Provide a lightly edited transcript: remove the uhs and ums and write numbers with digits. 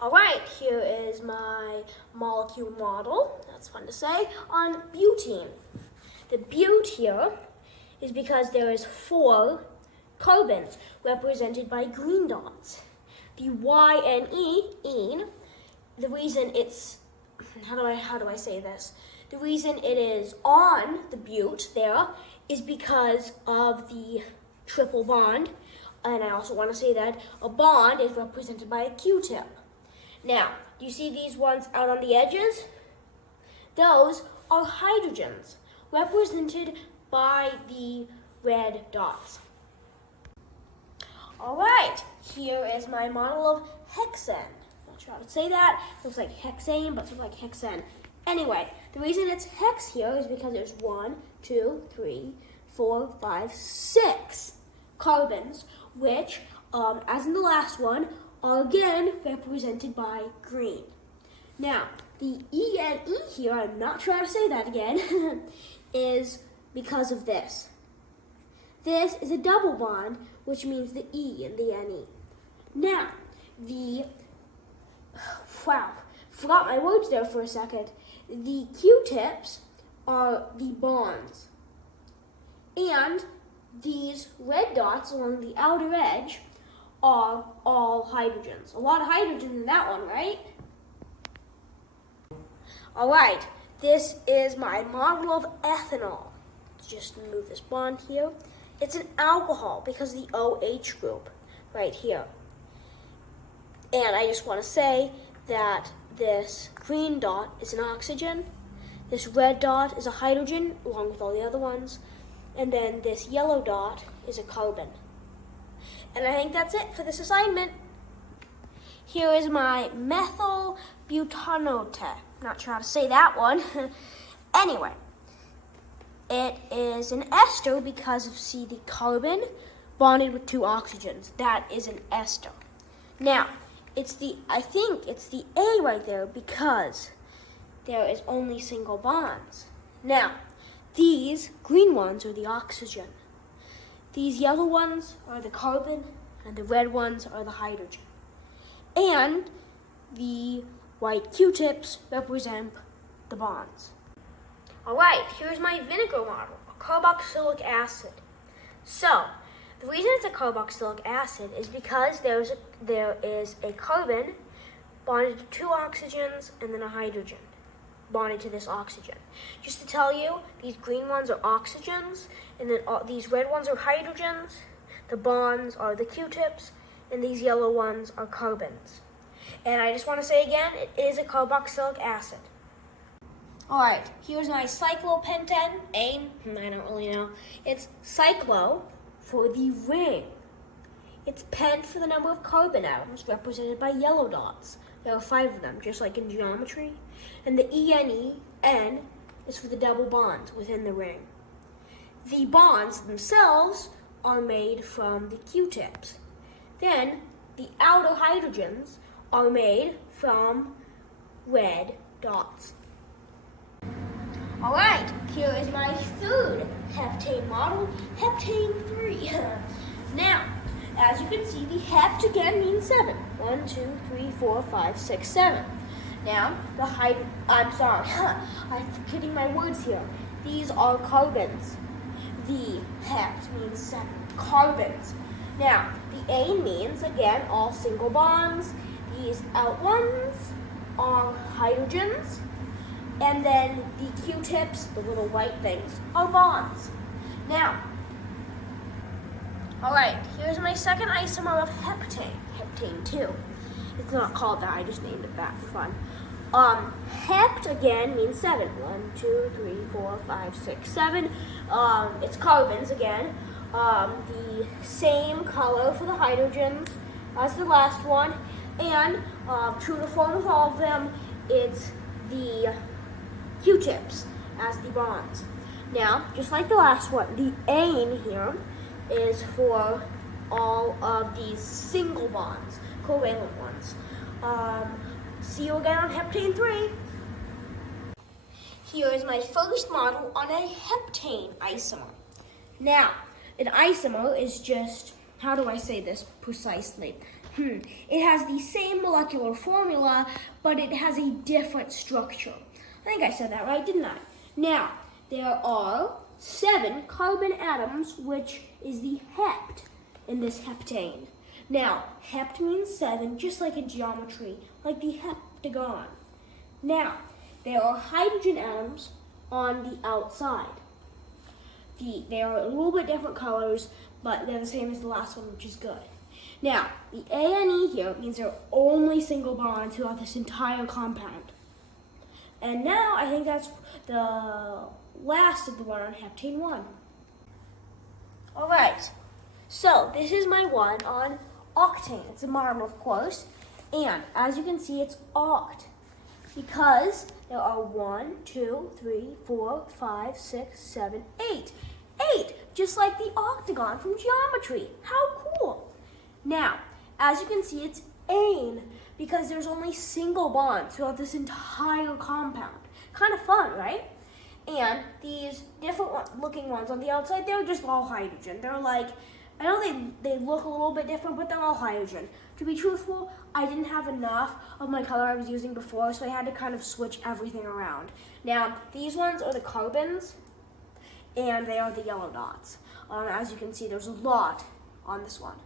All right, here is my molecule model, that's fun to say, on butene. The but here is because there is 4 carbons represented by green dots. The Y and ene, the reason it's, how do I say this? The reason it is on the but there is because of the triple bond. And I also want to say that a bond is represented by a Q-tip. Now, do you see these ones out on the edges? Those are hydrogens, represented by the red dots. All right, here is my model of hexane. Not sure how to say that. It looks like hexane, but it's like hexane. Anyway, the reason it's hex here is because there's 1, 2, 3, 4, 5, 6 carbons, which, as in the last one, are again represented by green. Now, the E and E here, I'm not sure how to say that again, is because of this. This is a double bond, which means the E and the NE. Now, forgot my words there for a second. The Q-tips are the bonds. And these red dots along the outer edge are all hydrogens. A lot of hydrogen in that one, right? All right, this is my model of ethanol. Let's just move this bond here. It's an alcohol because of the OH group right here. And I just want to say that this green dot is an oxygen, this red dot is a hydrogen along with all the other ones, and then this yellow dot is a carbon. And I think that's it for this assignment. Here is my methyl butanoate. Not sure how to say that one. Anyway, it is an ester because of, see, the carbon bonded with 2 oxygens. That is an ester. Now, I think it's the A right there because there is only single bonds. Now, these green ones are the oxygen. These yellow ones are the carbon, and the red ones are the hydrogen. And the white Q-tips represent the bonds. All right, here's my vinegar model, carboxylic acid. So, the reason it's a carboxylic acid is because there is a carbon bonded to 2 oxygens and then a hydrogen bonded to this oxygen. Just to tell you, these green ones are oxygens, and then these red ones are hydrogens, the bonds are the Q-tips, and these yellow ones are carbons. And I just want to say again, it is a carboxylic acid. Alright, here's my cyclopentane, I don't really know. It's cyclo for the ring. It's pent for the number of carbon atoms, represented by yellow dots. There are 5 of them, just like in geometry. And the N is for the double bonds within the ring. The bonds themselves are made from the Q-tips. Then, the outer hydrogens are made from red dots. All right, here is my third heptane model, heptane 3. Now, as you can see, the hept again means 7. 1, 2, 3, 4, 5, 6, 7. Now, I'm forgetting my words here. These are carbons. The hept means 7 carbons. Now, the A means, again, all single bonds. These out ones are hydrogens. And then the Q-tips, the little white things, are bonds. Now, all right, here's my second isomer of heptane, heptane 2. It's not called that, I just named it that for fun. Hept, again, means 7. 1, 2, 3, 4, 5, 6, 7. It's carbons, again. The same color for the hydrogens as the last one. And true to form with all of them, it's the Q-tips as the bonds. Now, just like the last one, the ane here is for all of these single bonds, covalent ones. See you again on heptane 3. Here is my first model on a heptane isomer. Now, an isomer is just, how do I say this precisely? It has the same molecular formula, but it has a different structure. I think I said that right, didn't I? Now, there are 7 carbon atoms, which is the hept in this heptane. Now, hept means 7, just like in geometry, like the heptagon. Now, there are hydrogen atoms on the outside. They are a little bit different colors, but they're the same as the last one, which is good. Now, the A and E here means there are only single bonds throughout this entire compound. And now, I think that's the last of the one on heptane 1. All right, so this is my one on octane. It's a model, of course, and as you can see, it's oct because there are 1, 2, 3, 4, 5, 6, 7, 8. 8, just like the octagon from geometry. How cool! Now, as you can see, it's ane because there's only single bonds throughout this entire compound. Kind of fun, right? And these different looking ones on the outside, they're just all hydrogen. They're like, I know they look a little bit different, but they're all hydrogen. To be truthful, I didn't have enough of my color I was using before, so I had to kind of switch everything around. Now, these ones are the carbons, and they are the yellow dots. As you can see, there's a lot on this one.